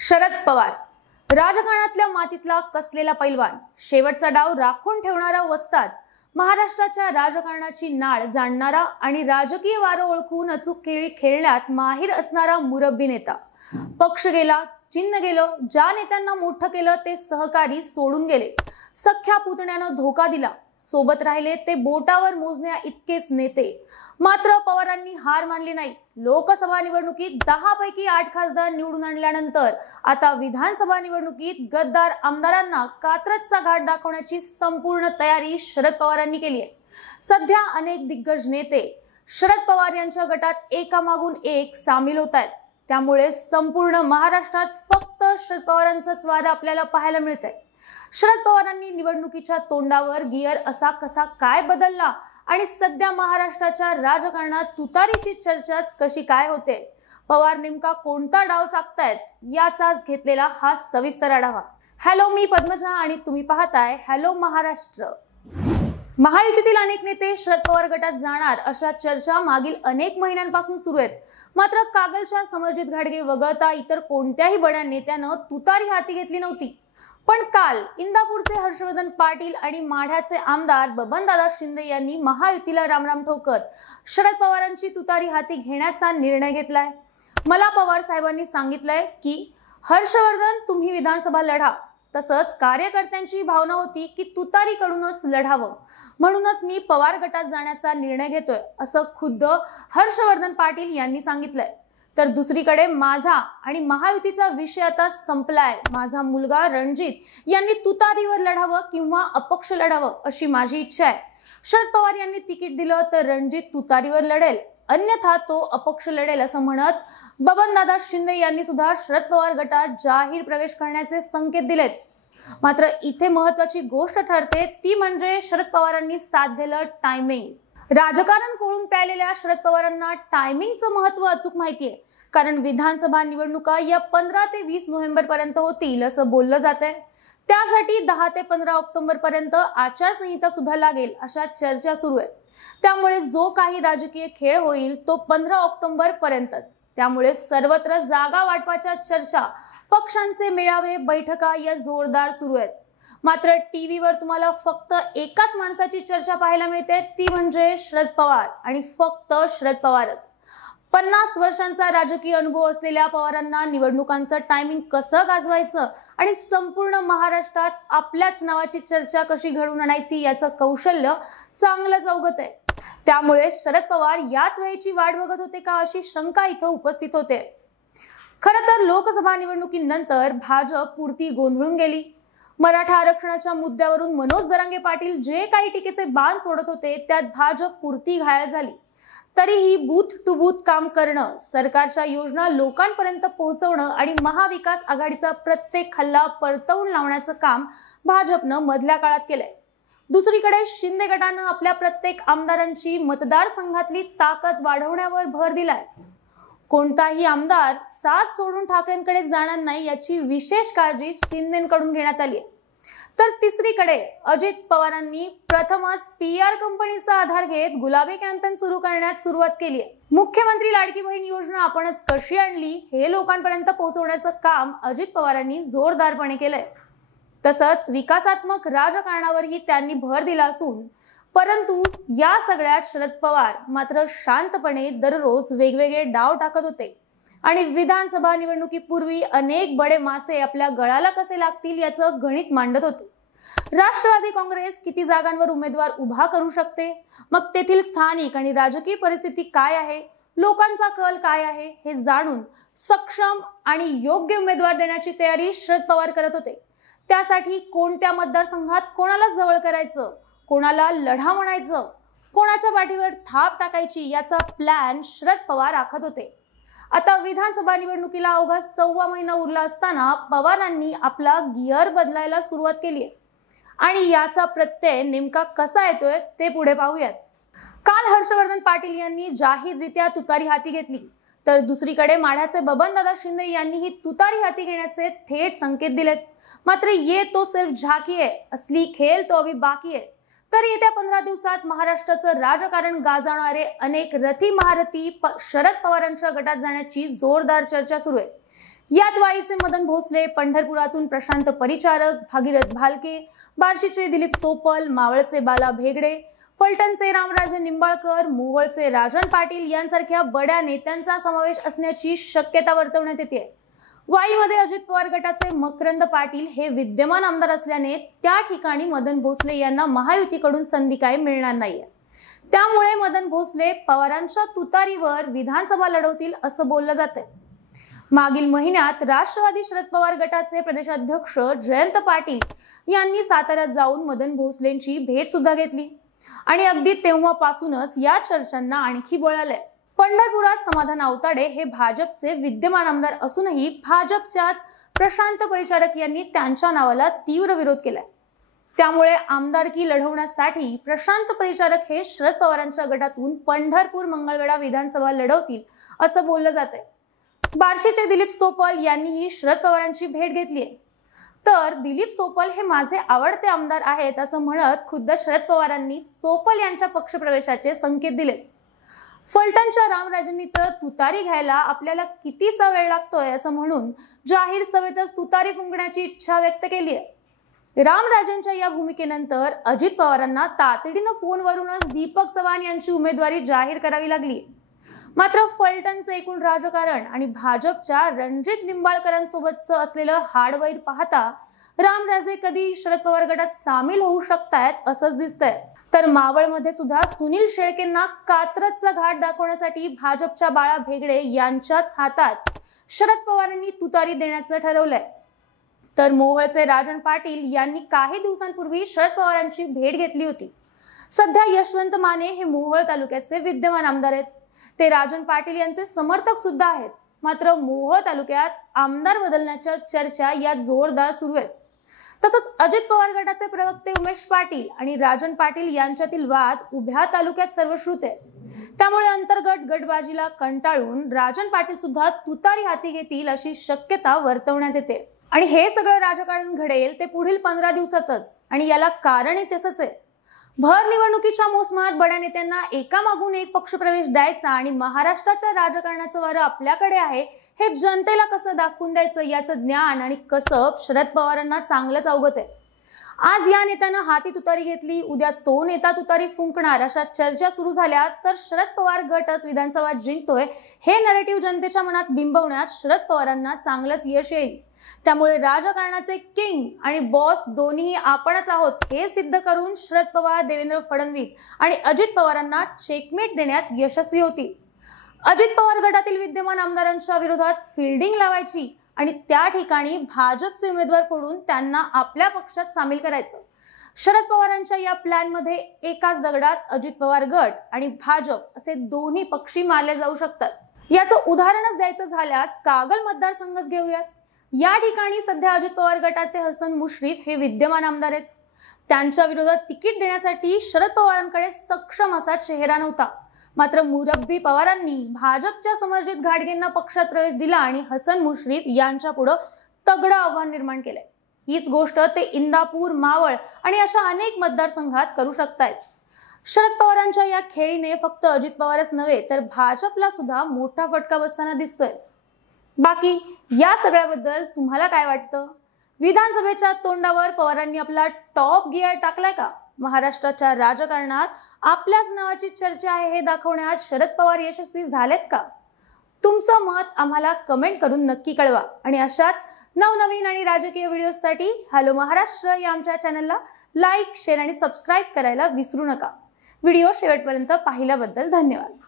शरद पवार राजकारणातल्या मातीतला कसलेला पैलवान, शेवटचा डाव राखून ठेवणारा वस्ताद, महाराष्ट्राच्या राजकारणाची नाळ जाणणारा आणि राजकीय वारं ओळखून अचूक खेळी खेळण्यात माहिर असणारा मुरब्बी नेता. पक्ष गेला, चिन्ह गेलं, ज्या नेत्यांना मोठं केलं ते सहकारी सोडून गेले. सख्या पुतण्यानं धोका दिला, सोबत राहिले ते बोटावर मोजण्या इतकेच नेते. मात्र पवारांनी हार मानली नाही. लोकसभा निवडणुकीत 10 पैकी 8 खासदार निवडून आणल्यानंतर आता विधानसभा निवडणुकीत गद्दार आमदारांना कात्रजचा घाट दाखवण्याची संपूर्ण तयारी शरद पवारांनी केली आहे. सध्या अनेक दिग्गज नेते शरद पवार यांच्या गटात एकामागून एक सामील होत आहेत. त्यामुळे संपूर्ण महाराष्ट्रात फक्त शरद पवारांचाच वारा आपल्याला पाहायला मिळतंय. शरद पवारांनी निवडणुकीच्या तोंडावर गियर असा कसा काय बदलला आणि सध्या महाराष्ट्राच्या राजकारणात तुतारीची चर्चाच कशी काय होते, पवार नेमका कोणता डाव टाकतायत, याचाच घेतलेला हा सविस्तर आढावा. हॅलो, मी पद्मजा आणि तुम्ही पाहताय हॅलो महाराष्ट्र. महायुतीतील अनेक नेते शरद पवार गटात जाणार अशा चर्चा मागील अनेक महिन्यांपासून सुरू आहेत. मात्र कागलच्या समरजित घाटगे वगळता इतर कोणत्याही बड्या नेत्यानं तुतारी हाती घेतली नव्हती. पण काल इंदापूरचे हर्षवर्धन पाटील आणि माढ्याचे आमदार बबनदादा शिंदे यांनी महायुतीला रामराम ठोकत शरद पवारांची तुतारी हाती घेण्याचा निर्णय घेतलाय. मला पवार साहेबांनी सांगितलंय की हर्षवर्धन, तुम्ही विधानसभा लढा. तसंच कार्यकर्त्यांची भावना होती की तुतारीकडूनच लढावं, म्हणूनच मी पवार गटात जाण्याचा निर्णय घेतोय, असं खुद्द हर्षवर्धन पाटील यांनी सांगितलंय. तर दुसरीकडे माझा आणि महायुतीचा विषय आता संपलाय. माझा मुलगा रणजित यांनी तुतारीवर लढावं किंवा अपक्ष लढावं अशी माझी इच्छा आहे. शरद पवार यांनी तिकीट दिलं तर रणजित तुतारीवर लढेल, अन्यथा तो अपक्ष लढेल, असं म्हणत बबनदादा शिंदे यांनी सुद्धा शरद पवार गटात जाहीर प्रवेश करण्याचे संकेत दिलेत. मात्र इथे महत्वाची गोष्ट ठरते ती म्हणजे शरद पवारांनी साधलेलं टायमिंग. राजकारण कोळून प्यायलेल्या शरद पवारांना टायमिंगचं महत्व अचूक माहितीये. कारण विधानसभा निवडणुका या 15 ते 20 नोव्हेंबर पर्यंत होतील असं बोललं जात आहे. त्यासाठी 10 ते 15 ऑक्टोबर पर्यंत आचारसंहिता सुद्धा लागेल अशा चर्चा सुरू आहेत. त्यामुळे जो काही राजकीय खेळ होईल तो 15 ऑक्टोबर पर्यंतच. त्यामुळे सर्वत्र जागा वाटपाच्या चर्चा, पक्षांचे मेळावे, बैठका या जोरदार सुरू आहेत. मात्र टीव्हीवर तुम्हाला फक्त एकाच माणसाची चर्चा पाहायला मिळते, ती म्हणजे शरद पवार आणि फक्त शरद पवारच. 50 वर्षांचा राजकीय अनुभव असलेल्या पवारांना निवडणुकांचं टायमिंग कसं गाजवायचं आणि संपूर्ण महाराष्ट्रात आपल्याच नावाची चर्चा कशी घडवून आणायची याचं कौशल्य चांगलंच अवगत आहे. त्यामुळे शरद पवार याच वेळेची वाट बघत होते का अशी शंका इथं उपस्थित होते. खरं तर लोकसभा निवडणुकीनंतर भाजप पुरती गोंधळून गेली. मराठा आरक्षणाच्या मुद्द्यावरून मनोज जरांगे पाटील जे काही टीकेचे बाण सोडत होते त्यात भाजप पुरती घायल झाली. तरीही बूथ टू बूथ काम करणं, सरकारच्या योजना लोकांपर्यंत पोहोचवणं आणि महाविकास आघाडीचा प्रत्येक हल्ला परतवून लावण्याचं काम भाजपनं मधल्या काळात केलंय. दुसरीकडे शिंदे गटानं आपल्या प्रत्येक आमदारांची मतदारसंघातली ताकद वाढवण्यावर भर दिलाय. कोणताही आमदार साथ सोडून ठाकरेंकडे जाणार नाही याची विशेष काळजी शिंदेकडून घेण्यात आली आहे. तर तिसरीकडे अजित पवारांनी प्रथमच PR कंपनीचा आधार घेत गुलाबी कॅम्पेन सुरू करण्यास सुरुवात केली आहे. मुख्यमंत्री लाडकी बहीण योजना आपणच कशी आणली हे लोकांपर्यंत पोहोचवण्याचं काम अजित पवारांनी जोरदारपणे केलंय. तसंच विकासात्मक राजकारणावरही त्यांनी भर दिला असून, परंतु या सगळ्यात शरद पवार मात्र शांतपणे दररोज वेगवेगळे डाव टाकत होते आणि विधानसभा निवडणुकीपूर्वी अनेक बडे मासे आपल्या गळाला कसे लागतील याचं गणित मांडत होते. राष्ट्रवादी काँग्रेस किती जागांवर उमेदवार उभा करू शकते, मग तेथील स्थानिक आणि राजकीय परिस्थिती काय आहे, लोकांचा कल काय आहे हे जाणून सक्षम आणि योग्य उमेदवार देण्याची तयारी शरद पवार करत होते. त्यासाठी कोणत्या मतदारसंघात कोणाला जवळ करायचं, कोणाला लढा म्हणायचं, कोणाच्या पाठीवर थाप टाकायची याचा प्लॅन शरद पवार आखत होते. आता विधानसभा निवडणुकीला अवघा 1.25 महिना उरला असताना पवारांनी आपला गिअर बदलायला सुरुवात केली आहे आणि याचा प्रत्यय नेमका कसा येतोय ते पुढे पाहूयात. काल हर्षवर्धन पाटील यांनी जाहीररित्या तुतारी हाती घेतली, तर दुसरीकडे माढ्याचे बबनदादा शिंदे यांनीही तुतारी हाती घेण्याचे थेट संकेत दिलेत. मात्र ये तो सिर्फ झाकी है, असली खेळ तो अभी बाकी है. तर येत्या 15 दिवसात महाराष्ट्राचं राजकारण गाजवणारे अनेक रथी महारथी शरद पवारांच्या गटात जाण्याची जोरदार चर्चा सुरू आहे. यात वाईचे मदन भोसले, पंढरपुरातून प्रशांत परिचारक, भागीरथ भालके, बार्शीचे दिलीप सोपल, मावळचे बाला भेगडे, फलटणचे रामराजे निंबाळकर, मोहोळचे राजन पाटील यांसारख्या बड्या नेत्यांचा समावेश असण्याची शक्यता वर्तवण्यात येते। वाईमध्ये अजित पवार गटाचे मकरंद पाटील हे विद्यमान आमदार असल्याने त्या ठिकाणी मदन भोसले यांना महायुतीकडून संधी काय मिळणार नाहीये। त्यामुळे मदन भोसले पवारांच्या तुतारीवर विधानसभा लढवतील असं बोललं जातंय। मागील महिन्यात राष्ट्रवादी शरद पवार गटाचे प्रदेशाध्यक्ष जयंत पाटील यांनी साताऱ्यात जाऊन मदन भोसलेंची भेट सुद्धा घेतली आणि अगदी तेव्हापासूनच या चर्चांना आणखी बळ आलंय। पंढरपुरात समाधान आवताडे हे भाजपचे विद्यमान आमदार असूनही भाजपच्याच प्रशांत परिचारक यांनी त्यांच्या नावाला तीव्र विरोध केलाय। त्यामुळे आमदारकी लढवण्यासाठी प्रशांत परिचारक हे शरद पवारांच्या गटातून पंढरपूर मंगळवेढा विधानसभा लढवतील असं बोललं जातंय। बार्शीचे दिलीप सोपल यांनीही शरद पवारांची भेट घेतली आहे। तर दिलीप सोपल हे माझे आवडते आमदार आहेत असं म्हणत खुद्द शरद पवारांनी सोपल यांच्या पक्षप्रवेशाचे संकेत दिले। फलटणच्या रामराजेंनी तर तुतारी घ्यायला आपल्याला कितीसा वेळ लागतोय असं म्हणून जाहीर सभेतच तुतारी फुंकण्याची इच्छा व्यक्त केली आहे। रामराजेंच्या या भूमिकेनंतर अजित पवारांना तातडीनं फोनवरूनच दीपक चव्हाण यांची उमेदवारी जाहीर करावी लागली। मात्र फलटणचे एकूण राजकारण आणि भाजपच्या रणजित निंबाळकरांसोबतचं असलेलं हाडवैर पाहता रामराजे कधी शरद पवार गटात सामील होऊ शकतायत असंच दिसतंय। तर मावळमध्ये सुद्धा सुनील शेळकेंना कात्रजचा घाट दाखवण्यासाठी भाजपच्या बाळा भेगडे यांच्याच हातात शरद पवारांनी तुतारी देण्याचं ठरवलंय। तर मोहोळचे राजन पाटील यांनी काही दिवसांपूर्वी शरद पवारांची भेट घेतली होती। सध्या यशवंत माने हे मोहोळ तालुक्याचे विद्यमान आमदार आहेत। ते राजन पाटील यांचे समर्थक सुद्धा आहेत। मात्र मोहोळ तालुक्यात आमदार बदलण्याच्या चर्चा या जोरदार सुरू आहेत। तसंच अजित पवार गटाचे प्रवक्ते उमेश पाटील आणि राजन पाटील यांच्यातील वाद उभ्या तालुक्यात सर्वश्रुत आहे। त्यामुळे अंतर्गत गटबाजीला कंटाळून राजन पाटील सुद्धा तुतारी हाती घेतील अशी शक्यता वर्तवण्यात येते। आणि हे सगळं राजकारण घडेल ते पुढील 15 दिवसातच आणि याला कारणही तसंच आहे। भर निवडणुकीच्या मोसमात बड्या नेत्यांना एकामागून एक पक्षप्रवेश द्यायचा आणि महाराष्ट्राच्या राजकारणाचं वारं आपल्याकडे आहे हे जनतेला कसं दाखवून द्यायचं याचं ज्ञान आणि कसब शरद पवारांना चांगलंच अवगत आहे। आज या नेत्यानं हाती तुतारी घेतली, उद्या तो नेता तुतारी फुंकणार अशा चर्चा सुरू झाल्या तर शरद पवार गटच विधानसभा जिंकतोय हे नरेटिव्ह जनतेच्या मनात बिंबवण्यात शरद पवारांना चांगलंच यश येईल। त्यामुळे राजकारणाचे किंग आणि बॉस दोन्ही आपणच आहोत हे सिद्ध करून शरद पवार, देवेंद्र फडणवीस आणि अजित पवारांना चेकमेट देण्यात यशस्वी होतील। अजित पवार गटातील विद्यमान आमदारांच्या विरोधात फिल्डिंग लावायची आणि त्या ठिकाणी भाजपचे उमेदवार फोडून त्यांना आपल्या पक्षात सामील करायचं। शरद पवारांच्या या प्लॅन मध्ये एकाच दगडात अजित पवार गट आणि भाजप असे दोन्ही पक्षी मारले जाऊ शकतात। याचं उदाहरणच द्यायचं झाल्यास कागल मतदारसंघच घेऊयात। या ठिकाणी सध्या अजित पवार गटाचे हसन मुश्रीफ हे विद्यमान आमदार आहेत। त्यांच्या विरोधात तिकीट देण्यासाठी शरद पवारांकडे सक्षम असा चेहरा नव्हता। मात्र मुरब्बी पवारांनी भाजपच्या समर्जित घाटगेंना पक्षात प्रवेश दिला आणि हसन मुश्रीफ यांच्या पुढे तगडं आव्हान निर्माण केलंय। हीच गोष्ट ते इंदापूर, मावळ आणि अशा अनेक मतदारसंघात करू शकतायत। शरद पवारांच्या या खेळीने फक्त अजित पवारच नव्हे तर भाजपला सुद्धा मोठा फटका बसताना दिसतोय। बाकी या सगळ्याबद्दल तुम्हाला काय वाटतं? विधानसभेच्या तोंडावर पवारांनी आपला टॉप गिअर टाकलाय का? महाराष्ट्राच्या राजकारणात आपल्याच नावाची चर्चा आहे हे दाखवण्यात शरद पवार यशस्वी झालेत का? तुमचं मत आम्हाला कमेंट करून नक्की कळवा आणि अशाच नवनवीन आणि राजकीय व्हिडिओसाठी हॅलो महाराष्ट्र या आमच्या चॅनलला लाईक, शेअर आणि सबस्क्राईब करायला विसरू नका। व्हिडिओ शेवटपर्यंत पाहिल्याबद्दल धन्यवाद।